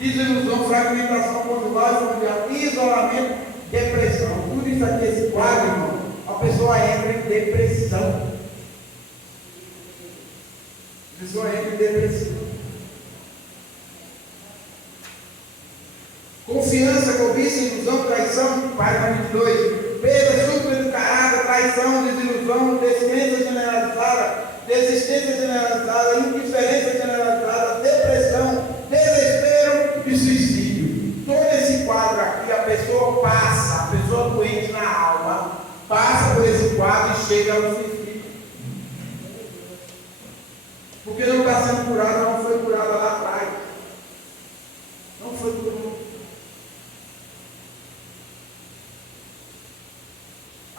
desilusão, fragmentação conjugal e familiar, isolamento, depressão. Tudo isso aqui, esse quadro, irmão, a pessoa entra em depressão. A pessoa entra em depressão. Confiança, cobiça, ilusão, traição, página 22. Perda súbita do caráter, traição, desilusão, descrença generalizada, indiferença generalizada, depressão, desespero e suicídio. Todo esse quadro aqui, a pessoa passa, a pessoa doente na alma, passa por esse quadro e chega ao suicídio. Porque não está sendo curada, não foi curada lá atrás. Não foi curada.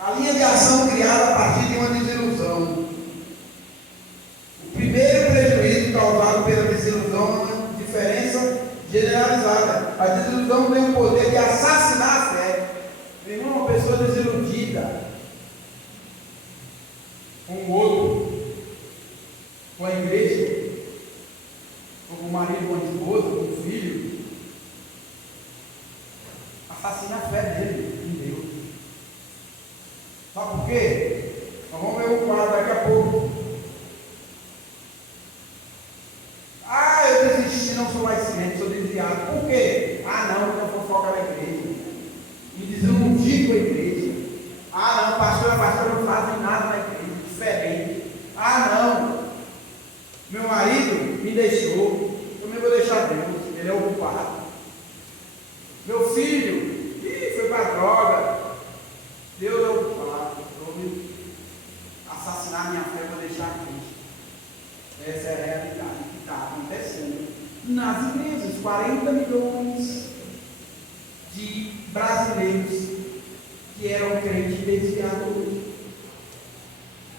A linha de ação criada a partir de uma desilusão. O primeiro prejuízo causado pela desilusão é uma diferença generalizada. A desilusão tem o poder de assassinar a fé. Meu irmão, uma pessoa desiludida com o outro, com a igreja, ou com o marido, com a esposa, com o filho, assassina a fé dele em Deus. Sabe por quê? Nós vamos ver um quadro daqui a pouco. Eu desisti, não sou mais crente, sou desviado. Por quê? Não, porque eu fofoca na igreja. Me desiludi com a igreja. Não, pastor não faz nada na igreja, diferente. Não, meu marido me deixou, eu nem vou deixar Deus, ele é ocupado. Meu filho, foi para a droga, Deus é ocupado. Assassinar minha fé para deixar Cristo. Essa é a realidade que está acontecendo nas igrejas. 40 milhões de brasileiros que eram crentes desviadores.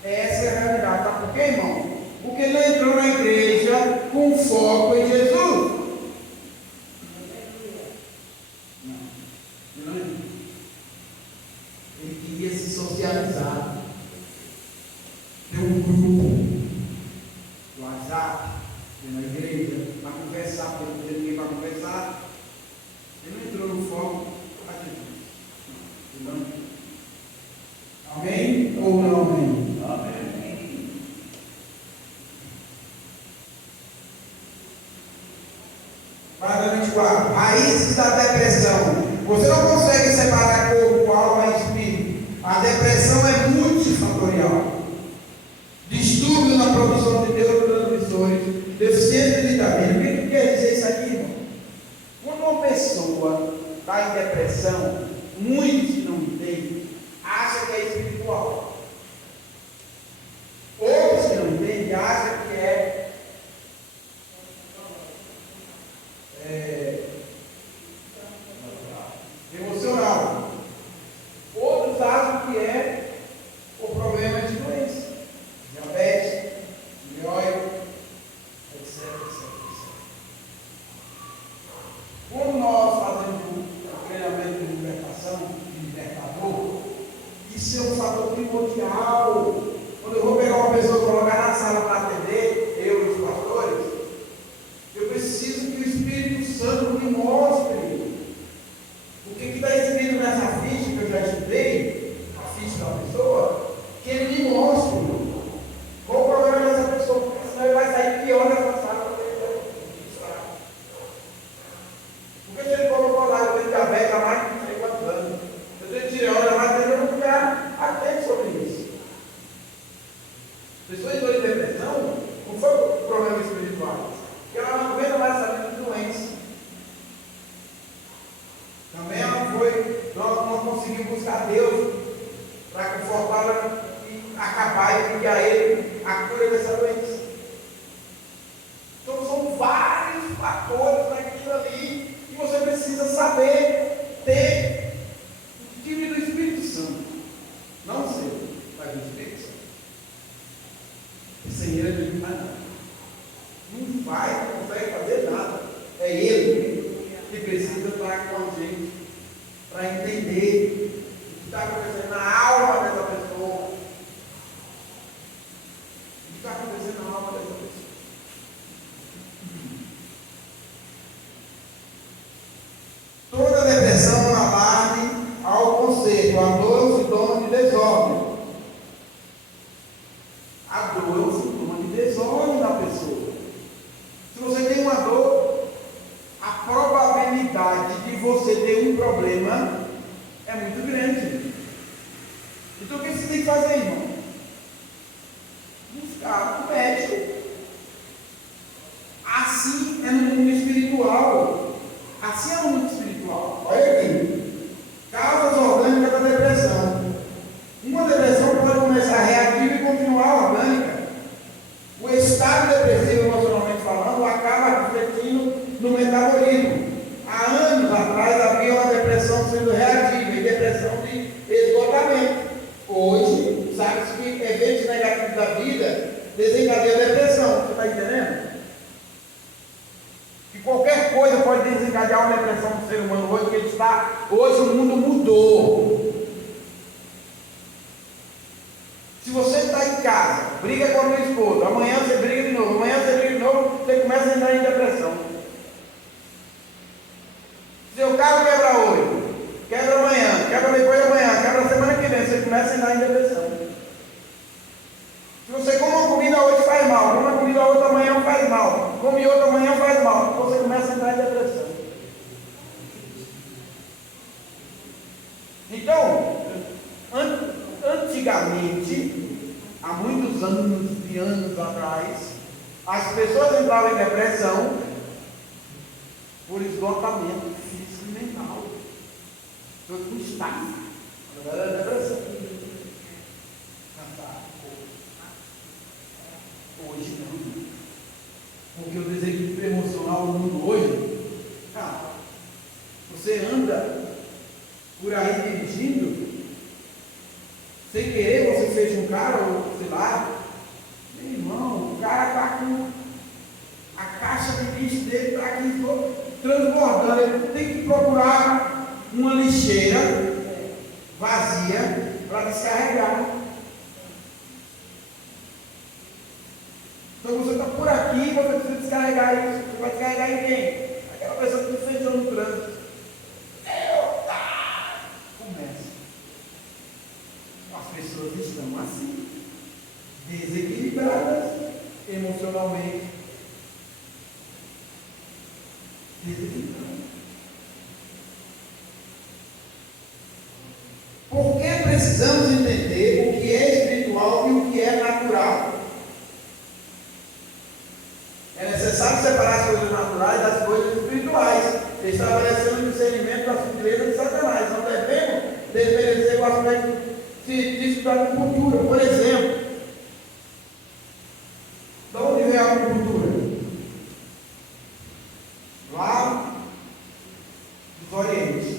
Essa é a realidade. Tá por quê, irmão? Porque ele não entrou na igreja com foco em Jesus. Não. Ele queria se socializar. Ter um grupo no WhatsApp, na igreja, para conversar, porque não tem ninguém para conversar. Ele não entrou no foco para Jesus. Não. Amém ou não amém? Amém. Página 24. Raízes da depressão. Você não consegue separar corpo, alma e espírito. A depressão é multifatorial. Distúrbio na produção de neurotransmissores, deficiência de vitamina. O que quer dizer isso aqui, irmão? Quando uma pessoa está em depressão, muitos que não entendem, acham que é espiritual. Outros que não entendem, acham que é emocional. Outros acham que é o problema de doença. Diabetes, tireoide, etc. Quando nós fazemos o treinamento de libertação, de libertador, isso é um fator primordial. Quando eu vou pegar uma pessoa e colocar na sala para atender, eu e os pastores, eu preciso que o Espírito Santo me mostre o que está escrito nessa ficha que eu já estudei, a ficha da pessoa, que ele me mostre qual o problema dessa pessoa, porque senão ele vai sair pior dessa sala. Porque se ele colocou lá, eu tenho diabetes há mais de não sei quantos anos, eu tenho tireoide há mais de 10 anos, eu não ficar atento sobre isso. A pessoa entrou em depressão, não foi um problema espiritual, porque ela não aguenta mais saber de doença. Também ela nós não conseguimos buscar Deus para confortá-la e acabar e pedir a Ele a cura dessa doença. Então são vários fatores naquilo ali que você precisa saber ter o time do Espírito Santo. Não seu, mas do Espírito Santo. Sem ele não faz nada. Não vai, não consegue fazer nada. É ele que precisa estar com a gente para entender o que está acontecendo na alma dessa pessoa. O que está acontecendo na alma dessa pessoa. fazer, irmão? Buscar o médico. Assim é no mundo espiritual. Assim é no mundo espiritual. Olha aqui. Causas orgânicas da depressão. Uma depressão pode começar reativa e continuar orgânica. O estado depressivo, emocionalmente falando, acaba refletindo no metabolismo. Há anos atrás havia uma depressão sendo reativa e depressão de esgotamento. Hoje, sabe-se que eventos negativos da vida desencadeiam a depressão. Você está entendendo? Que qualquer coisa pode desencadear uma depressão do ser humano hoje, que ele está. Hoje o mundo mudou. Se você está em casa, briga com a minha esposa, amanhã você briga de novo, amanhã você briga de novo, você começa a entrar em depressão. Seu carro quebra hoje, quebra amanhã, quebra depois de amanhã, quebra semana que vem, você começa a entrar em depressão. Se você come uma comida hoje faz mal, come uma comida outra amanhã faz mal, come outra amanhã faz mal, você começa a entrar em depressão. Então, antigamente, há muitos anos atrás, as pessoas entravam em depressão por esgotamento físico e mental. Foi com estado. Agora é depressão. Hoje não. Porque o desequilíbrio emocional no mundo hoje, cara, você anda por aí dirigindo, sem querer você seja um cara, ou sei lá, meu irmão, o cara está com a caixa de lixo dele, está aqui transbordando, ele tem que procurar uma lixeira vazia para descarregar. Então você está por aqui, você precisa descarregar isso. Você vai descarregar em quem? Aquela pessoa que você fechou no trânsito. Começa. As pessoas estão assim, desequilibradas emocionalmente. Desequilibradas. Por que precisamos entender o que é espiritual e o que é natural? É necessário separar as coisas naturais das coisas espirituais, estabelecendo o discernimento da sutileza de Satanás. Não devemos desmerecer o aspecto científico da agricultura. Por exemplo, de onde vem a agricultura? Lá dos Orientes.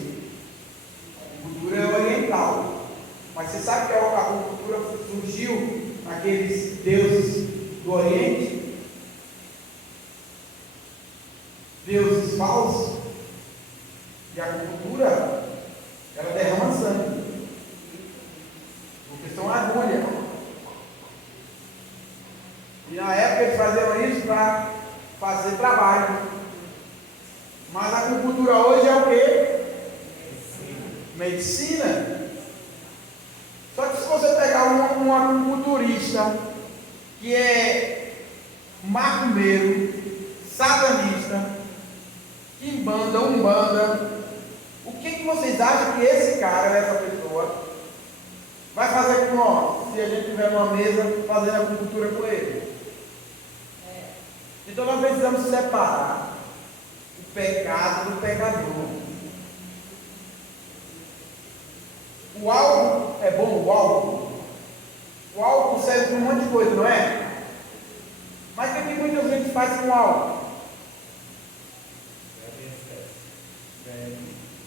A agricultura é oriental. Mas você sabe que a agricultura surgiu naqueles deuses do Oriente? Deuses falsos, e a agricultura, ela derrama sangue, porque são agulhas. E na época eles faziam isso para fazer trabalho. Mas a agricultura hoje é o quê? Medicina. Só que se você pegar um agriculturista que é macumbeiro, satanista, umbanda, o que vocês acham que esse cara, essa pessoa, vai fazer com nós, se a gente tiver numa mesa fazendo agricultura com ele? Então nós precisamos separar o pecado do pecador. O álcool é bom, o álcool? O álcool serve para um monte de coisa, não é? Mas o que muita gente faz com o álcool? Bebe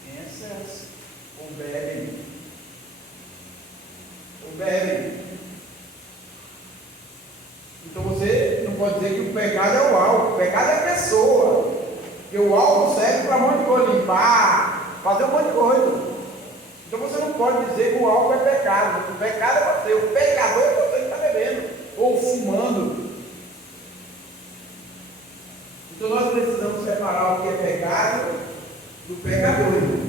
em excesso, ou bebe. Então você não pode dizer que o pecado é o álcool, o pecado é a pessoa. Porque o álcool serve para um monte de coisa, limpar, fazer um monte de coisa. Então você não pode dizer que o álcool é pecado. O pecado é você, o pecador é você que está bebendo, ou fumando. Então nós precisamos separar o que é pecado do pecador.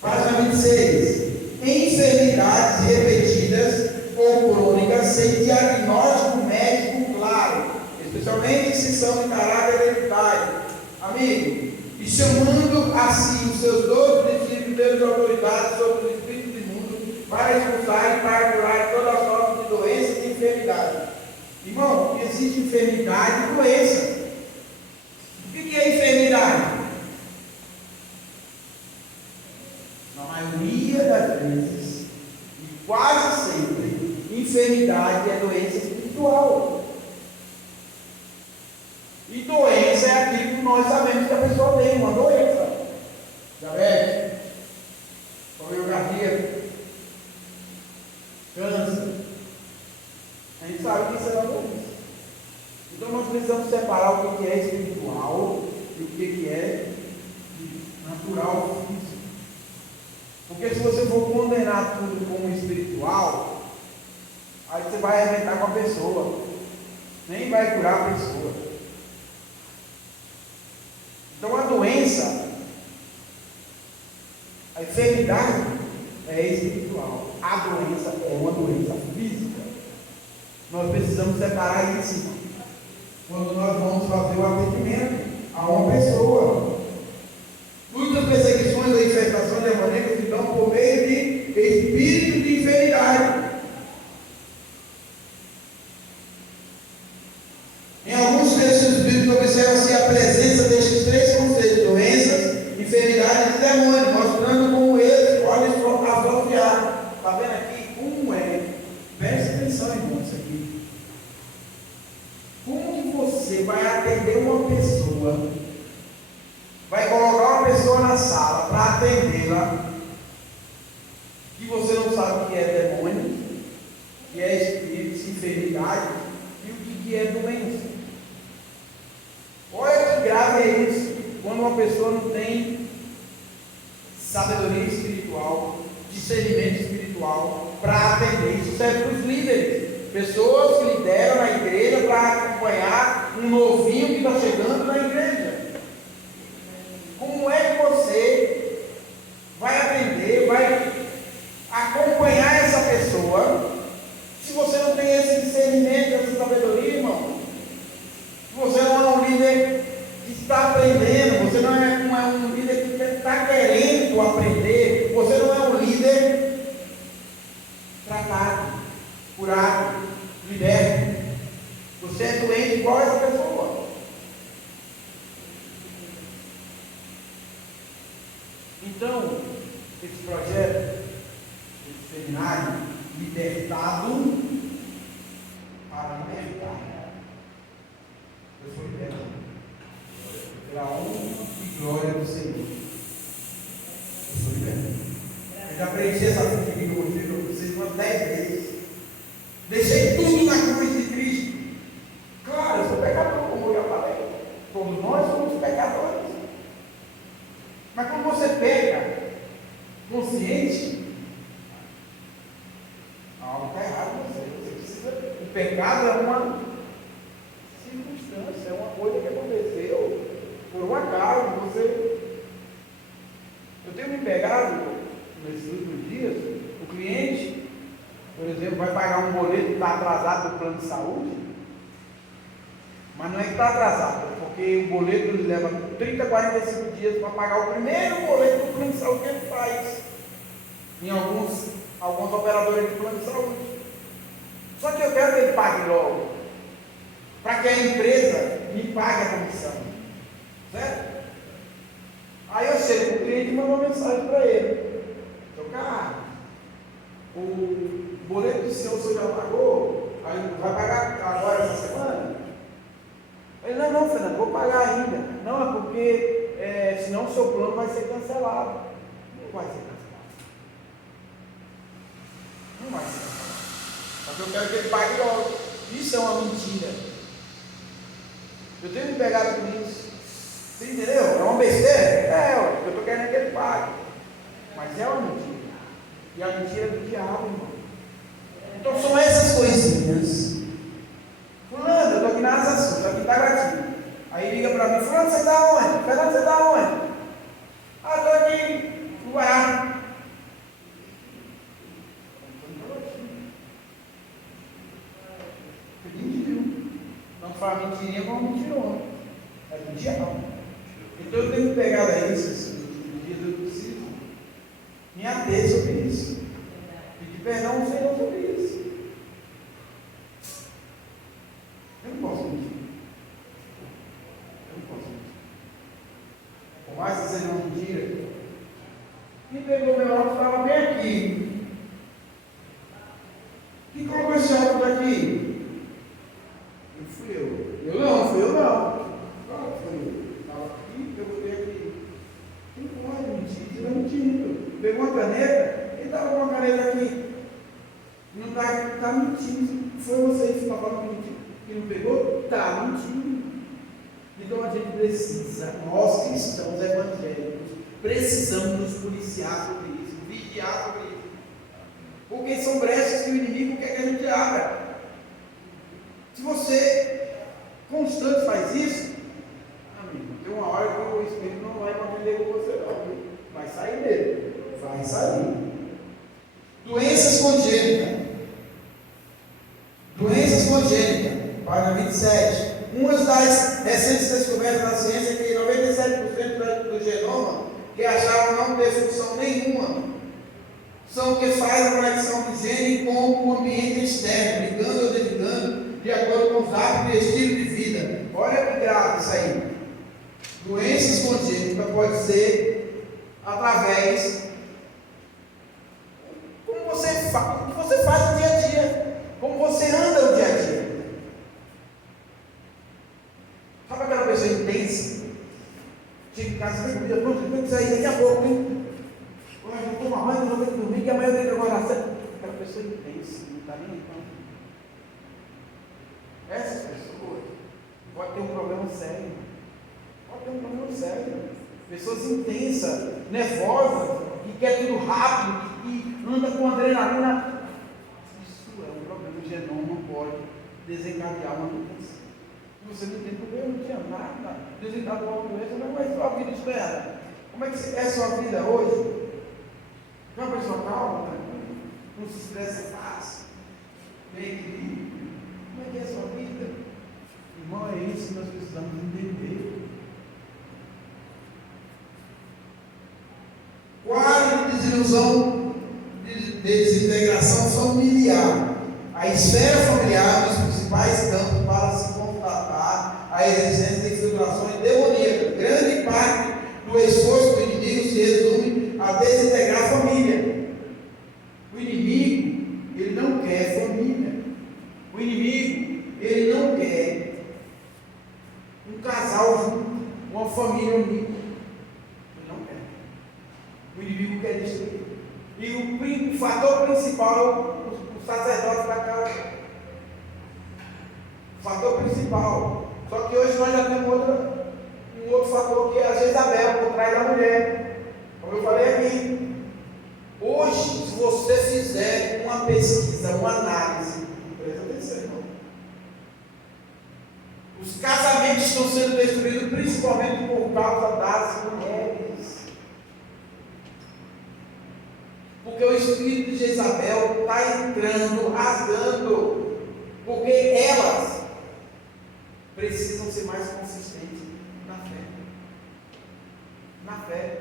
Página 26. Enfermidades repetidas ou crônicas sem diagnóstico médico claro, especialmente se são de caráter hereditário. Amigo, chamando assim os seus 12 discípulos, deu-lhes autoridade sobre os espíritos imundos, para expulsar e para curar toda a sorte de doenças e enfermidades. Irmão, existe enfermidade e doença. O que é enfermidade? Na maioria das vezes, e quase sempre, enfermidade é doença espiritual. E doença é aquilo que nós sabemos que a pessoa tem, uma doença. Diabetes, problema cardíaco, câncer. A gente sabe que isso é uma doença. Então nós precisamos separar o que é espiritual e o que é natural, físico. Porque se você for condenar tudo como espiritual, aí você vai arrebentar com a pessoa, nem vai curar a pessoa. Então a doença, a enfermidade é espiritual, a doença é uma doença física. Nós precisamos separar isso quando nós vamos fazer o atendimento a uma pessoa. Muitas perseguições e infestações demoníacas se dão por meio de espírito de enfermidade. Em alguns textos bíblicos observa-se a presença destes três conceitos: doenças, enfermidades e demônios, mostrando como eles podem associar. Está vendo aqui? Como é? Preste atenção, irmão, isso aqui. Como que você vai atender uma pessoa, vai colocar uma pessoa na sala para atendê-la, que você não sabe o que é demônio, que é espírito, enfermidade e o que é doença? Olha que grave é isso, quando uma pessoa não tem sabedoria espiritual, discernimento espiritual para atender. Isso serve para os líderes, pessoas que lideram na igreja para acompanhar um novinho que está chegando na igreja. Como é que você vai atender, vai acompanhar essa pessoa, se você não tem esse discernimento, essa sabedoria, irmão? Você não é um líder que está aprendendo, você não é um líder que está querendo aprender, você não é um líder tratado, curado, liberto. Você é doente igual essa pessoa. Então, esse projeto, esse seminário, libertado para libertar. Eu sou liberto pela honra e glória do Senhor. Eu sou liberto. Eu já preenchi essa ficha aqui que eu mostrei para vocês umas 10 vezes. Deixei tudo na cruz de Cristo. Claro, eu sou pecador, como eu já falei. Todos nós somos pecadores. Mas quando você peca consciente, algo está errado com você. Você precisa. O pecado é uma circunstância, é uma coisa que aconteceu por um acaso. Eu tenho me pegado nesses últimos dias, o cliente, por exemplo, vai pagar um boleto que está atrasado do plano de saúde, mas não é que está atrasado, é porque o boleto ele leva 30, 45 dias para pagar o primeiro boleto do plano de saúde que ele faz em alguns operadores de plano de saúde. Só que eu quero que ele pague logo, para que a empresa me pague a comissão, certo? Aí eu chego com o cliente e mando uma mensagem para ele: seu Carlos, o boleto do senhor já pagou? Aí vai pagar agora essa semana? Ele: não, Fernando, vou pagar ainda. Não, é porque senão o seu plano vai ser cancelado. Não vai ser cancelado. Não vai ser cancelado. Porque eu quero que ele pague logo. Isso é uma mentira. Eu tenho me pegado com isso. Você entendeu? É uma besteira? Eu estou querendo que ele pague. Mas é uma mentira. E a mentira é do diabo, irmão. Então são essas coisinhas. Fulano, eu estou aqui na Asa Sul, estou aqui em Itaguatinga. Aí liga para mim: Fulano, você está onde? Fernando, você está onde? Ah, estou aqui no Guará. Mentiu. Não fala mentirinha como mentirou. É do diabo. Então eu tenho pegado a isso, esses dias eu preciso me ater sobre isso. Pedir perdão ao Senhor sobre isso. Eu não posso mentir. Eu não posso mentir. Por mais que seja uma mentira. Quem pegou meu óculos estava bem aqui. Quem colocou esse óculos aqui? Não fui eu. Eu não, fui eu não. Claro que foi eu. Estava aqui, eu botei aqui. Quem pode mentir? Você está mentindo. Pegou uma caneta, ele estava com uma caneta aqui. Não está mentindo. Foi você que estava falando mentira. Que não pegou? Está mentindo. Então a gente precisa, nós cristãos evangélicos, precisamos nos policiar sobre isso, vigiar sobre isso. Porque são brechas que o inimigo quer que a gente abra. Se você constante faz isso, amigo, tem uma hora que o Espírito não vai aprender com você não. Vai sair dele. Vai sair. Doenças congênitas. Doenças congênitas. Página 27. Uma das recentes descobertas da ciência é que 97% do genoma que achavam não ter função nenhuma são o que faz a conexão do gene com o ambiente externo, ligando ou desligando, de acordo com os hábitos e estilo de vida. Olha que grave isso aí. Doenças congênitas pode ser através como você faz, o que você faz no dia a dia, como você anda no dia a dia. Sabe aquela pessoa intensa? Chega em casa, tem comida pronta, tem que sair daqui a pouco, hein? Hoje eu tomo uma banho, não vou dormir, que amanhã eu tenho que acordar cedo. Aquela pessoa intensa, não está nem então. Essas pessoas podem ter um problema sério. Pode ter um problema sério. Pessoas intensas, nervosas, que quer tudo rápido, que anda com adrenalina. Isso é um problema. O genoma não pode desencadear uma doença. Você não tem problema, não tinha nada. Desencadeou uma doença, não é sua vida espera. Como é que é a sua vida hoje? É uma pessoa calma, não se estressa fácil, bem equilíbrio. Como é que é a sua vida? Irmão, é isso que nós precisamos entender. Quadro de desilusão, de desintegração familiar. A esfera familiar dos principais campos para se constatar a existência de infiltrações demoníacas. Grande parte do esforço do inimigo se resume a desintegrar a família. O inimigo, ele não quer família. O inimigo, ele não quer um casal junto, uma família unida. Ele não quer. O inimigo quer destruir. E o fator principal é o sacerdote da casa. O fator principal. Só que hoje nós já temos um outro fator que é a Jezabel, por trás da mulher. Como eu falei aqui. Hoje, se você fizer uma pesquisa, uma análise, presta atenção, irmão. Os casamentos estão sendo destruídos principalmente por causa das mulheres. Porque o espírito de Jezabel está entrando, rasgando. Porque elas precisam ser mais consistentes na fé. Na fé.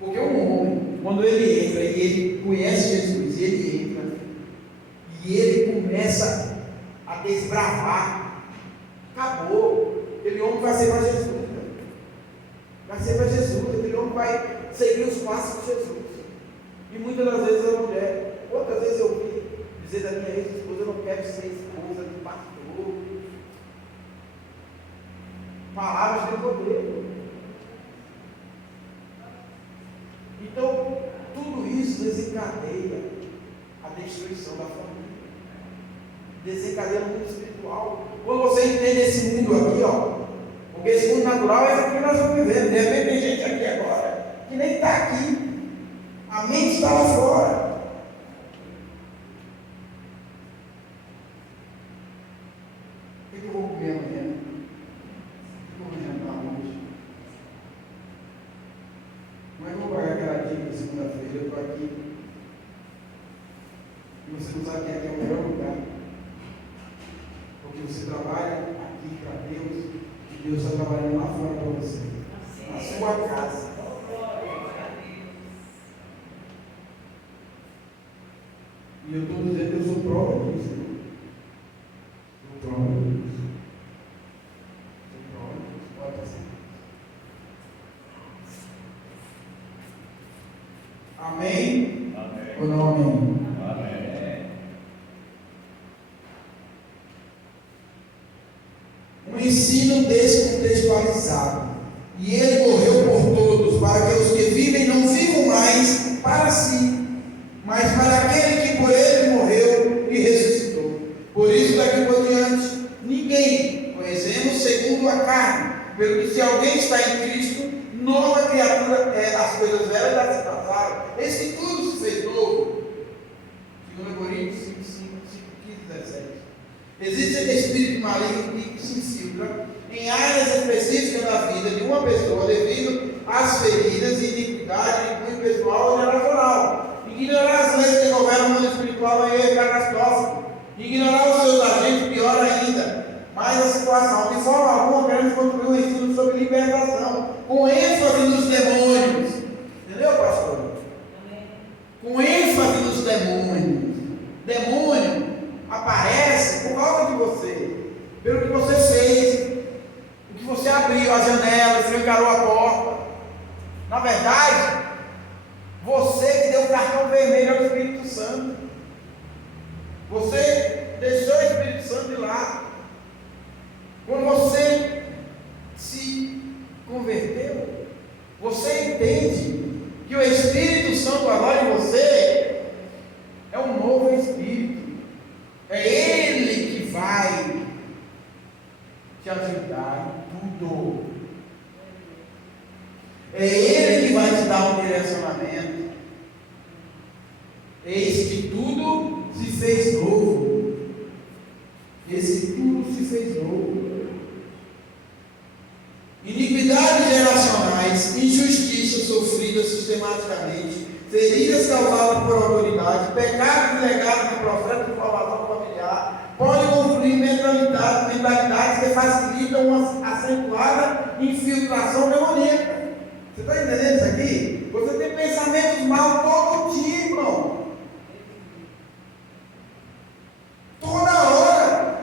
Porque um homem, quando ele entra e ele conhece Jesus, ele entra e ele começa a desbravar, acabou. Aquele homem vai ser para Jesus. Vai ser para Jesus. Aquele homem vai seguir os passos de Jesus. E muitas das vezes a mulher, outras vezes eu ouvi dizer da minha ex-esposa: eu não quero ser esposa de pastor. Palavras de poder. Então, tudo isso desencadeia a destruição da família, desencadeia o mundo espiritual. Quando você entende esse mundo aqui, ó, porque esse mundo natural é esse aqui que nós estamos vivendo. De repente tem gente aqui agora que nem está aqui, a mente está lá fora. O que eu vou comer amanhã? O que eu vou jantar hoje? Como é que eu vou pagar aquela dívida segunda-feira? Eu estou aqui e você não sabe que aqui é o melhor lugar, porque você trabalha aqui para Deus e Deus está trabalhando lá fora para você. Na Ou não, amém? Um ensino descontextualizado. E ele morreu por todos, para que os que vivem não vivam mais para si, mas para aquele que por ele morreu e ressuscitou. Por isso, daqui por diante, ninguém conhecemos segundo a carne, pelo que se alguém está em Cristo, nova criatura é, as coisas velhas já se passaram, eis que tudo se fez novo. 2 Coríntios 5, 15, 17. Existe espírito maligno que se infiltra em áreas específicas da vida de uma pessoa devido às feridas e iniquidades de cunho pessoal ou geracional. Ignorar as leis que governam o mundo espiritual é erro catastrófico. Ignorar os seus agentes, pior ainda. Mas a situação, de forma alguma, queremos construir um ensino sobre libertação, com ênfase nos demônios. Entendeu, pastor? Com ênfase nos demônios. Demônio aparece por causa de você, pelo que você fez, o que você abriu a janela, escancarou a porta. Na verdade, você que deu o cartão vermelho ao Espírito Santo. Você deixou o Espírito Santo de lado. Quando você se converteu, você entende que o Espírito Santo agora em você é um novo Espírito. É Ele que vai te ajudar em tudo. É Ele que vai te dar um direcionamento. Eis que tudo se fez novo. Esse tudo se fez novo. Iniquidades geracionais, injustiças sofridas sistematicamente, feridas causadas por autoridade, pecados legados no processo de formação familiar, podem construir mentalidades que facilitam uma acentuada infiltração demoníaca. Você está entendendo isso aqui? Você tem pensamentos mal todo dia, irmão. Toda hora.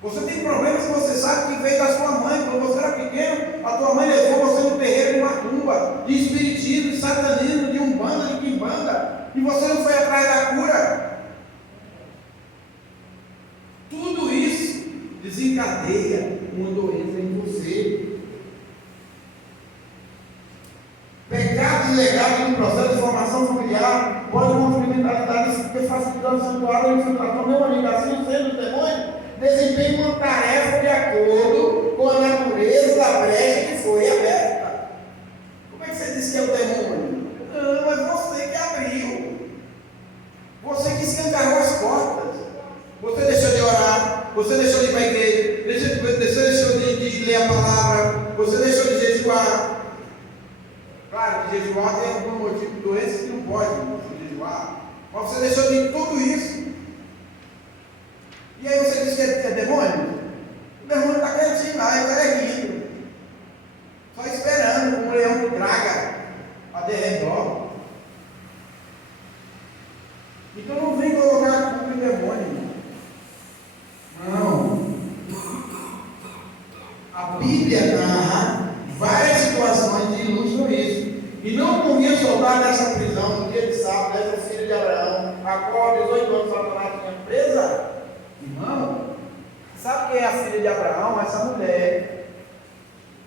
Você tem problemas que você sabe que veio da sua mãe. Quando você era pequeno, a tua mãe levou você no terreiro de macumba, de espiritismo, de satanismo, de umbanda, de quimbanda, e você não foi atrás da cura. Tudo isso desencadeia uma doença em você. Pecados legados no processo de formação familiar podem construir mentalidades que facilitam o santuário e a infiltração demoníaca. Assim sendo, o demônio desempenha uma tarefa de acordo com a natureza da brecha que foi aberta. Como é que você diz que é o demônio? Não, é você que abriu. Você que escancarou as portas. Você deixou de orar, você deixou de ir para a igreja, você deixou de ler a palavra, você deixou de jejuar. Claro que jejuar tem algum motivo de doença que não pode jejuar, mas você deixou de tudo isso. E aí você diz que é demônio? O demônio está quietinho lá, ele está erguido, só esperando como um leão que traga a derredor. Então não vem colocar a culpa em demônio. Não. A Bíblia narra várias situações que ilustram isso. E não convinha soltar dessa prisão no dia de sábado, dessa filha de Abraão, a qual aos 18 anos Satanás tinha presa. Irmão, sabe quem é a filha de Abraão? Essa mulher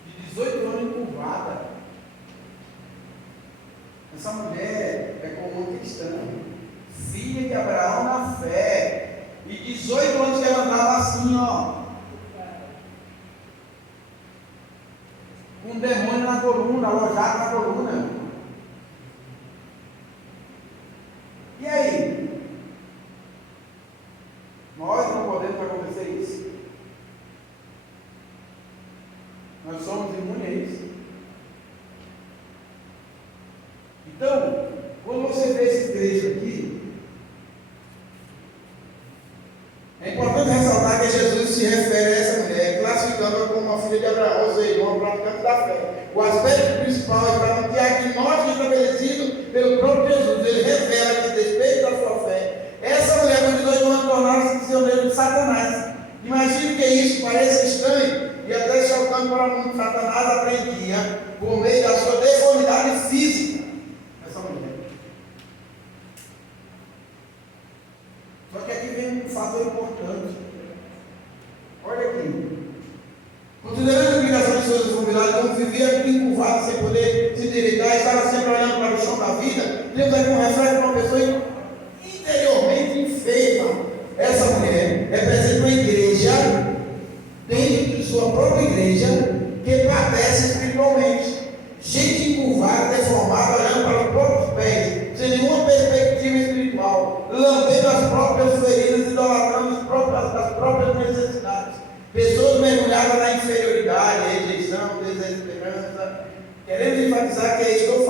de 18 anos encurvada. Essa mulher é como uma cristã, filha de Abraão na fé. E 18 anos que ela andava assim, ó, com um demônio na coluna, alojado na coluna. E aí? Nós não podemos acontecer isso. Nós somos imunes a isso. Então, quando você vê esse trecho aqui, é importante ressaltar que Jesus se refere a essa mulher, classificando-a como uma filha de Abraão, ou seja, uma praticante da fé. O aspecto principal é para um diagnóstico estabelecido pelo próprio Jesus. Ele revela que, a despeito da sua fé, essa mulher com 18 anos tornaram-se prisioneira de Satanás. Imagine que isso pareça estranho e até chocante para o mundo. Satanás aprendia, por meio da sua deformidade física, que vem um fator importante. Olha aqui. Considerando a obrigação de seus familiares, como vivia encurvado sem poder se endireitar, estava sempre olhando para o chão da vida, temos aqui um reflexo de uma pessoa interiormente enferma. Essa mulher representa uma igreja, dentro de sua própria igreja, que padece espiritualmente. Gente encurvada, deformada, olhando para os próprios pés, sem nenhuma perspectiva espiritual, lambendo as próprias feridas, idolatrando as próprias necessidades. Pessoas mergulhadas na inferioridade, rejeição, desesperança. Queremos enfatizar que estou